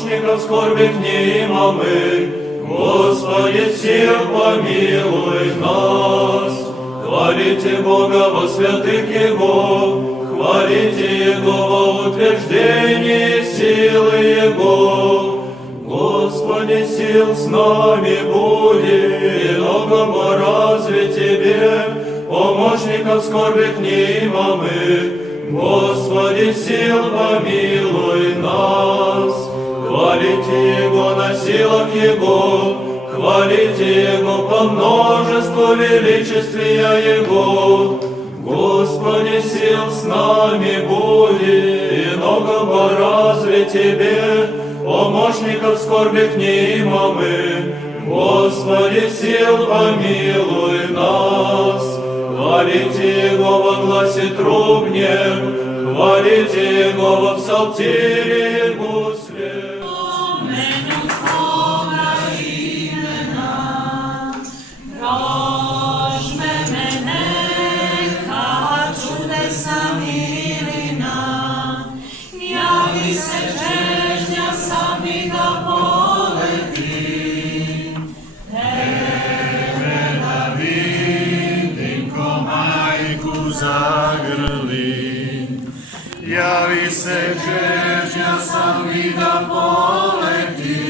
помощников скорби внимамых. Господи, сил помилуй нас. Хвалите Бога во святых Его, хвалите Его во утверждении силы Его. Господи, сил с нами буди, и многому разве Тебе, помощников скорби внимамых. Господи, сил помилуй нас. Хвалите Его на силах Его, хвалите Его по множеству величествия Его. Господи, сил с нами буди, и многого разве Тебе, помощников скорби внимамых. Господи, сил помилуй нас. Хвалите Его во гласе трубнем, хвалите Его во псалтире гусле. Javi se čežnja sami da poleti,